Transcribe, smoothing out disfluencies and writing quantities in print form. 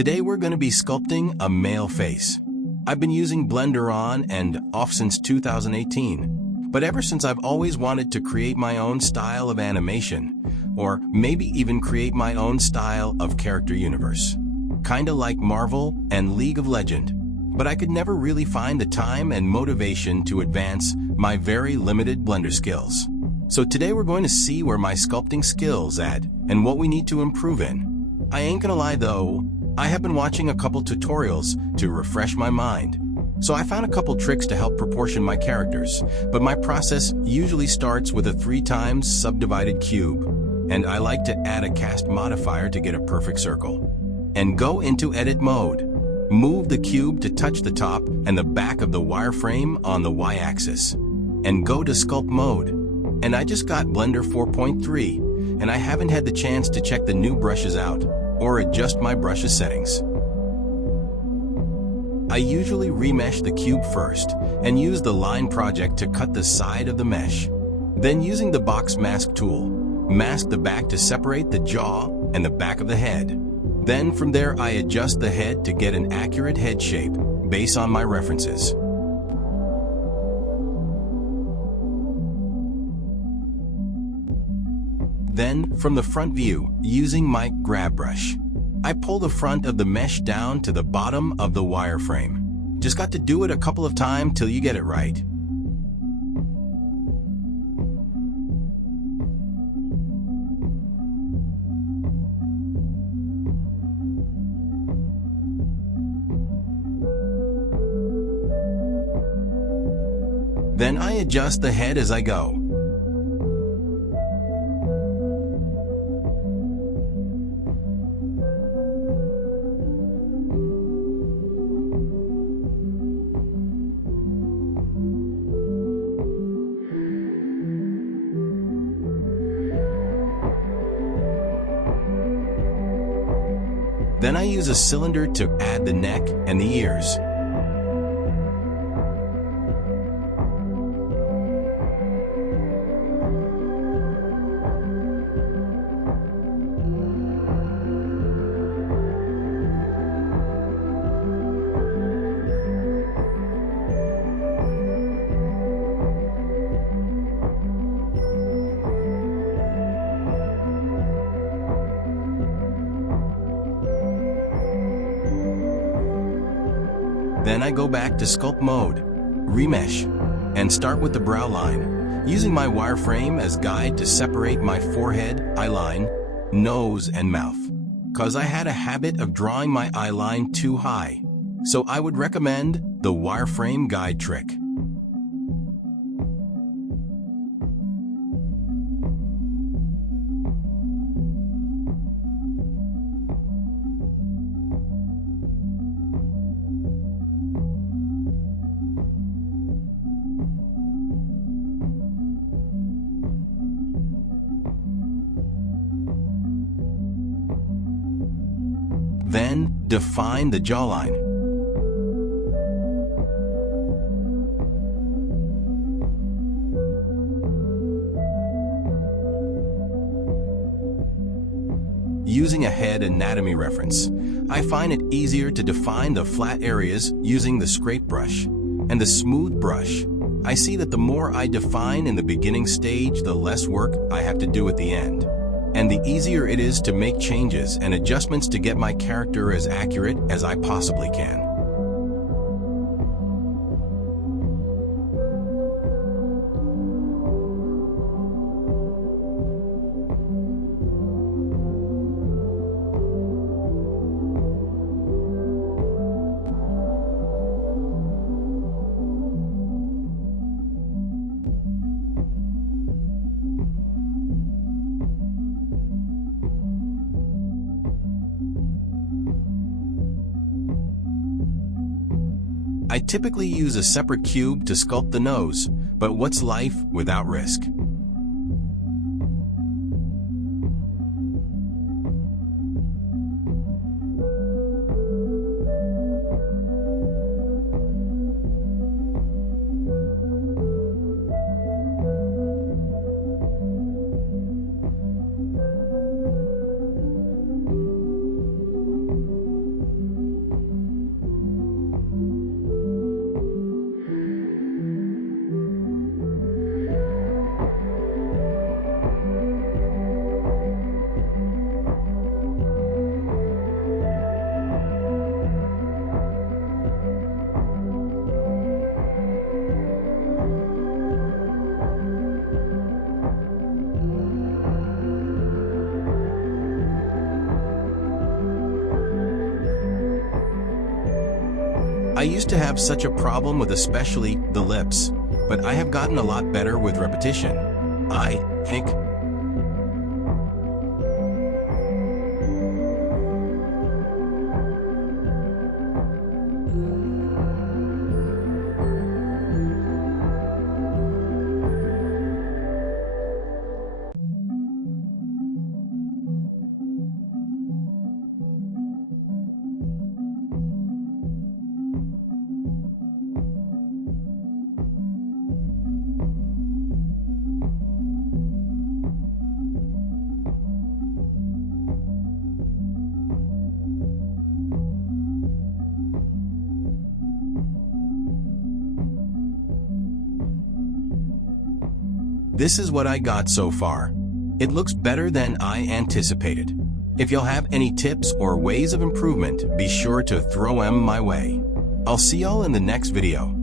Today we're going to be sculpting a male face. I've been using Blender on and off since 2018, but ever since I've always wanted to create my own style of animation, or maybe even create my own style of character universe. Kinda like Marvel and League of Legends, but I could never really find the time and motivation to advance my very limited Blender skills. So today we're going to see where my sculpting skills at and what we need to improve in. I ain't gonna lie though, I have been watching a couple tutorials to refresh my mind. So I found a couple tricks to help proportion my characters, but my process usually starts with a 3 times subdivided cube, and I like to add a cast modifier to get a perfect circle. And go into edit mode. Move the cube to touch the top and the back of the wireframe on the y-axis. And go to sculpt mode. And I just got Blender 4.3, and I haven't had the chance to check the new brushes out, or adjust my brushes settings. I usually remesh the cube first, and use the line project to cut the side of the mesh. Then using the box mask tool, mask the back to separate the jaw and the back of the head. Then from there I adjust the head to get an accurate head shape based on my references. Then from the front view, using my grab brush, I pull the front of the mesh down to the bottom of the wireframe. Just got to do it a couple of times till you get it right. Then I adjust the head as I go. Then I use a cylinder to add the neck and the ears. Then I go back to sculpt mode, remesh, and start with the brow line, using my wireframe as guide to separate my forehead, eyeline, nose, and mouth. Cause I had a habit of drawing my eyeline too high, so I would recommend the wireframe guide trick. Then, define the jawline. Using a head anatomy reference, I find it easier to define the flat areas using the scrape brush and the smooth brush. I see that the more I define in the beginning stage, the less work I have to do at the end. And the easier it is to make changes and adjustments to get my character as accurate as I possibly can. I typically use a separate cube to sculpt the nose, but what's life without risk? I used to have such a problem with especially the lips, but I have gotten a lot better with repetition, I think. This is what I got so far. It looks better than I anticipated. If you'll have any tips or ways of improvement, be sure to throw them my way. I'll see y'all in the next video.